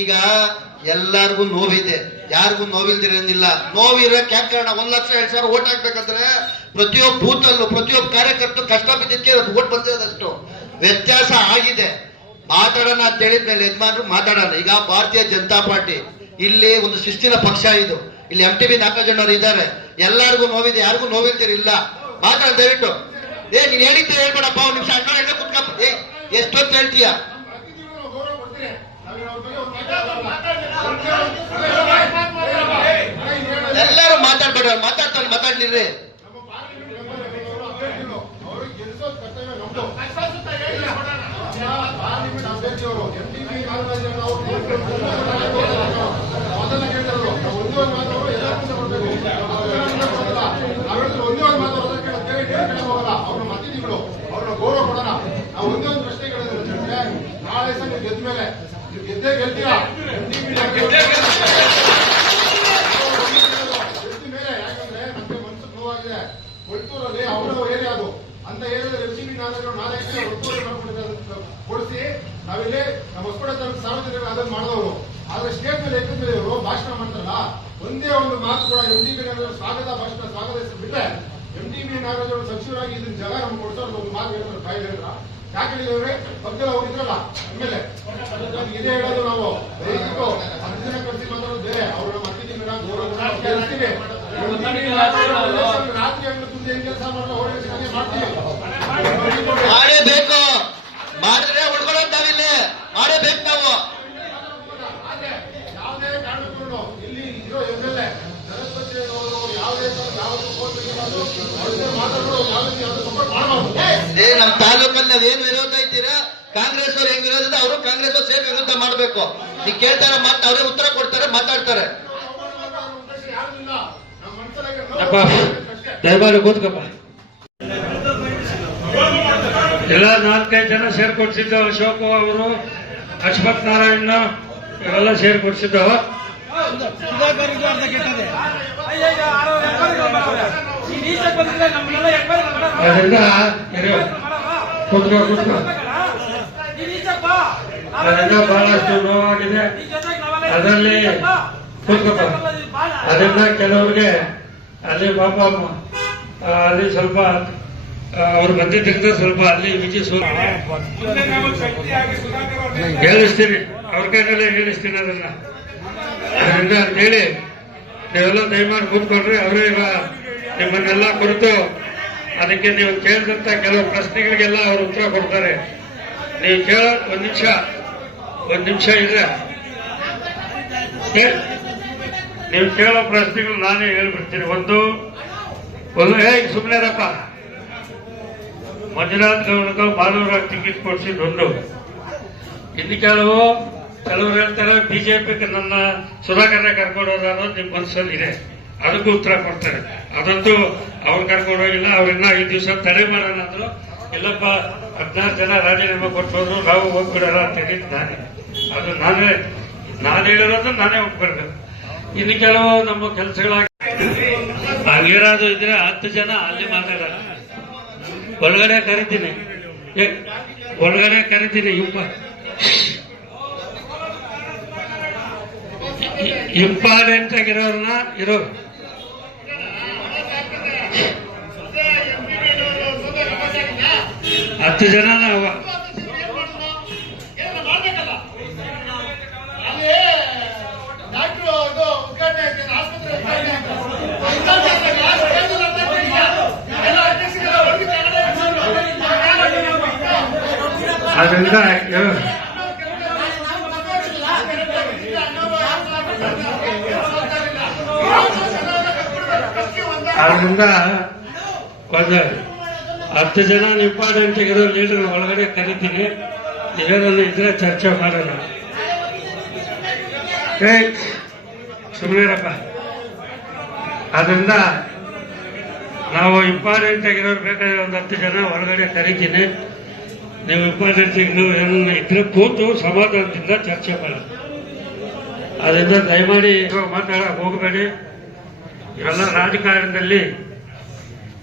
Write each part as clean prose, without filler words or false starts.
ಈಗ ಎಲ್ಲರಿಗೂ ನೋವಿದೆ, ಯಾರಿಗೂ ನೋವಿಲ್ದಿರಂಗಿಲ್ಲ. ನೋವಿರಕ್ಕೆ ಯಾಕೆ ಕಾರಣ? 1,02,000 ಓಟ್ ಹಾಕ್ಬೇಕಂದ್ರೆ ಪ್ರತಿಯೊಬ್ಬ ಬೂತಲ್ಲೂ ಪ್ರತಿಯೊಬ್ಬ ಕಾರ್ಯಕರ್ತರು ಕಷ್ಟ ಬಿದ್ದಕ್ಕೆ ಓಟ್ ಬಂದಿರೋದಷ್ಟು ವ್ಯತ್ಯಾಸ ಆಗಿದೆ. ಮಾತಾಡೋಣ ಅಂತ ಹೇಳಿದ್ಮೇಲೆ ಯಜಮಾನ್ರು ಮಾತಾಡೋಣ. ಈಗ ಭಾರತೀಯ ಜನತಾ ಪಾರ್ಟಿ ಇಲ್ಲಿ ಒಂದು ಶಿಸ್ತಿನ ಪಕ್ಷ, ಇದು ಇಲ್ಲಿ MTB ನಾಗರಾಜಣ್ಣವ್ರು ಇದ್ದಾರೆ. ಎಲ್ಲರಿಗೂ ನೋವಿದೆ, ಯಾರಿಗೂ ನೋವಿಲ್ದಿರಿಲ್ಲ. ಮಾತಾಡ ದಯವಿಟ್ಟು. ನೀನ್ ಹೇಳಿದ್ದೆ ಹೇಳ್ಬೇಡಪ್ಪ, ಒಂದ್ ನಿಮಿಷ ಅಣ್ಣ ಕುತ್ಕಪ್ಪ. ಎಷ್ಟೊತ್ತು ಹೇಳ್ತೀಯ? ಎಲ್ಲರೂ ಮಾತಾಡ್ಬೇಡ, ಮಾತಾಡ್ಲಿರಿ. ಅವ್ರನ್ನ ಗೌರವ ಕೊಡೋಣ. ನಾವು ಒಂದೇ ಒಂದು ಪ್ರಶ್ನೆ ಕೇಳಿದ್ರೆ, ನಾಳೆ ಸಹ ನೀವು ಗೆದ್ದ ಮೇಲೆ ನೀವು ಗೆದ್ದೇ ಗೆಲ್ತೀರಾ? ಮೇಲೆ ಯಾಕಂದ್ರೆ ನಮ್ಗೆ ಮನ್ಸಿಗೆ ನೋವಾಗಿದೆ. ಕೊಳ್ತೂರಲ್ಲಿ ಅವರ ಏರಿಯಾ ಅದು, ಅಂತ ಏರಿಯಾದಲ್ಲಿ MTB ನಾಗರಾಜರು ಒತ್ತುವರಿ ಕೊಡಿಸಿ ನಾವಿಲ್ಲಿ ನಮ್ಮ ಹೊಸಕೋಟೆ ಸಾರ್ವಜನಿಕರು ಅದನ್ನು ಮಾಡಿದವರು. ಆದ್ರೆ ಸ್ಟೇಟ್ ಮೇಲೆ ಎತ್ತಿದ ಮೇಲೆ ಇವರು ಭಾಷಣ ಮಾಡ್ತಾರಲ್ಲ, ಒಂದೇ ಒಂದು ಮಾತು ಕೂಡ MTB ನಾಗರಾಜರು ಸ್ವಾಗತ ಭಾಷಣ ಸ್ವಾಗತಿಸಿ ಬಿಟ್ಟರೆ MTB ನಾಗರಾಜರು ಸಚಿವರಾಗಿ ಇದನ್ನ ಜಾಗ ನಮ್ಗೆ ಕೊಡ್ಸೋದು ಒಂದು ಮಾತು ಹೇಳ್ತಾರೆ. ಫೈಲ್ ಹೇಳಿದ್ರ ಯಾಕೆ ಹೇಳಿದ್ರೆ ಪಕ್ಕದಲ್ಲಿ ಅವ್ರು ಇದ್ರಲ್ಲ ಆಮೇಲೆ ಇದೇ ಹೇಳೋದು. ನಾವು ದಯವಿಟ್ಟು 10 ಜನ ಕಳಿಸಿ ಮಾತಾಡೋದು ಬೇರೆ. ಅವರು ನಮ್ಮ ಅತಿಥಿ ಗೌರವ ರಾತ್ರಿ ಹಂಗ ತುಂಬ ಏನ್ ಕೆಲಸ ಮಾಡೋ ಮಾಡ್ತೀವಿ. ಮಾಡೇಬೇಕು, ಮಾಡಿದ್ರೆ ಉಳ್ಕೊಳ್ಳೋದು ನಾವಿಲ್ಲಿ ಮಾಡೇಬೇಕು ನಾವು. ಯಾವುದೇ ಕಾರಣಕ್ಕೂ ಇಲ್ಲಿ ಇರೋ MLA ಜಗತ್ಪತಿ ಅವರು ಯಾವುದೇ ನಮ್ಮ ತಾಲೂಕಲ್ಲಿ ನಾವೇನು ವಿರೋಧ ಇದ್ದೀರಾ, ಕಾಂಗ್ರೆಸ್ ಅವ್ರು ಹೆಂಗ್ ವಿರೋಧ, ಅವರು ಕಾಂಗ್ರೆಸ್ ಅವ್ರು ಸೇರಿ ವಿರೋಧ ಮಾಡಬೇಕು. ನೀವು ಕೇಳ್ತಾರೆ, ಮಾತು ಅವರೇ ಉತ್ತರ ಕೊಡ್ತಾರೆ, ಮಾತಾಡ್ತಾರೆ. ದಯಮಾಡಿ ಕೂತ್ಕಪ್ಪ. ಎಲ್ಲ 4-5 ಜನ ಸೇರ್ಕೊಡ್ಸಿದ್ದ ಅಶೋಕ್ ಅವರು, ಅಶ್ವಥ್ ನಾರಾಯಣ ಇವೆಲ್ಲ ಸೇರ್ಕೊಡ್ಸಿದ್ದವ. ಅದರಿಂದ ಅದರಿಂದ ಬಹಳಷ್ಟು ನೋವಾಗಿದೆ. ಅದರಲ್ಲಿ ಕೂತ್ಕಪ್ಪ. ಅದರಿಂದ ಕೆಲವ್ರಿಗೆ ಅಲ್ಲಿ ಪಾಪ ಅಲ್ಲಿ ಸ್ವಲ್ಪ ಅವ್ರು ಬಂದಿದ್ದರಿಂದ ಸ್ವಲ್ಪ ಅಲ್ಲಿ ವಿಜಯ ಹೇಳಿಸ್ತೀನಿ, ಅವ್ರ ಕೈನಲ್ಲೇ ಹೇಳಿಸ್ತೀನಿ ಅದನ್ನ. ಅದರಿಂದ ಅಂತೇಳಿ ನೀವೆಲ್ಲ ದಯಮಾಡಿ ಕೂತ್ಕೊಳ್ರಿ. ಅವರೇ ಈಗ ನಿಮ್ಮನ್ನೆಲ್ಲ ಕುರಿತು ಅದಕ್ಕೆ ನೀವು ಕೇಳಿದಂತ ಕೆಲವು ಪ್ರಶ್ನೆಗಳಿಗೆಲ್ಲ ಅವರು ಉತ್ತರ ಕೊಡ್ತಾರೆ. ನೀವು ಕೇಳ ಒಂದ್ ನಿಮಿಷ ಇದ್ರೆ ನೀವು ಕೇಳೋ ಪ್ರಶ್ನೆಗಳು ನಾನೇ ಹೇಳ್ಬಿಡ್ತೀನಿ. ಒಂದು ಸುಮ್ಮನೆರಪ್ಪ, ಮಂಜುನಾಥ್ ಗೌಡಗ ಮಾಲೂರಾಗ ಟಿಕೆಟ್ ಕೊಡ್ಸಿದ್ದು. ಇನ್ನು ಕೆಲವರು ಹೇಳ್ತಾರೆ ಬಿಜೆಪಿ ನನ್ನ ಸುಧಾಕರ್ನ ಕರ್ಕೊಂಡೋದ ಅನ್ನೋದು ನಿಮ್ ಮನಸ್ಸಲ್ಲಿ ಇದೆ. ಅದಕ್ಕೂ ಉತ್ತರ ಕೊಡ್ತಾರೆ. ಅದಂತೂ ಅವ್ರು ಕರ್ಕೊಂಡೋಗಿಲ್ಲ. ಅವ್ರನ್ನ 5 ದಿವಸ ತಡೆ ಮಾಡೋಣ ಅಂದ್ರು. ಇಲ್ಲಪ್ಪ 16 ಜನ ರಾಜೀನಾಮೆ ಕೊಟ್ಟೋದ್ರು, ನಾವು ಹೋಗ್ಬಿಡೋಣ ಅಂತ ಹೇಳಿದ್ ನಾನೇ. ಅದು ನಾನು ಹೇಳಿರೋದು ನಾನೇ ಹೋಗ್ಬಿಡ್ಬೇಕು. ಇನ್ನು ಕೆಲವು ನಮ್ಮ ಕೆಲಸಗಳಾಗಿ ಹಂಗೇನಾದ್ರು ಇದ್ರೆ 10 ಜನ ಅಲ್ಲಿ ಮಾತಾಡೋಣ. ಒಳಗಡೆ ಕರಿತೀನಿ ಇಂಪಾರ್ಟೆಂಟ್ ಆಗಿರೋರ್ನ ಇರೋ 10 ಜನ ನಾವು ಅದರಿಂದ 10 ಜನ ಇಂಪಾರ್ಟೆಂಟ್ ಇರೋ ಲೀಡರ್ ಒಳಗಡೆ ಕರಿತೀನಿ. ನೀವೇನಾದ್ರು ಇದ್ರೆ ಚರ್ಚೆ ಮಾಡೋಣ. ಸುಮ್ಮನಿರಪ್ಪ. ಅದರಿಂದ ನಾವು ಇಂಪಾರ್ಟೆಂಟ್ ಆಗಿರೋರು ಬೇಕಾದ್ರೆ ಒಂದು 10 ಜನ ಒಳಗಡೆ ಕರಿತೀನಿ. ನೀವು ಇಂಪಾರ್ಟೆಂಟ್ ನೀವು ಏನನ್ನ ಇದ್ರೆ ಕೂತು ಸಮಾಧಾನದಿಂದ ಚರ್ಚೆ ಮಾಡಿ. ಅದರಿಂದ ದಯಮಾಡಿ ಮಾತಾಡಕ್ಕೆ ಹೋಗಬೇಡಿ. ಇವೆಲ್ಲ ರಾಜಕಾರಣದಲ್ಲಿ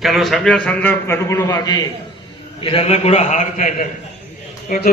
ಕೆಲವು ಸಮಯ ಸಂದರ್ಭ ಅನುಗುಣವಾಗಿ ಇದೆಲ್ಲ ಕೂಡ ಆಗ್ತಾ ಇದ್ದಾರೆ. ಇವತ್ತು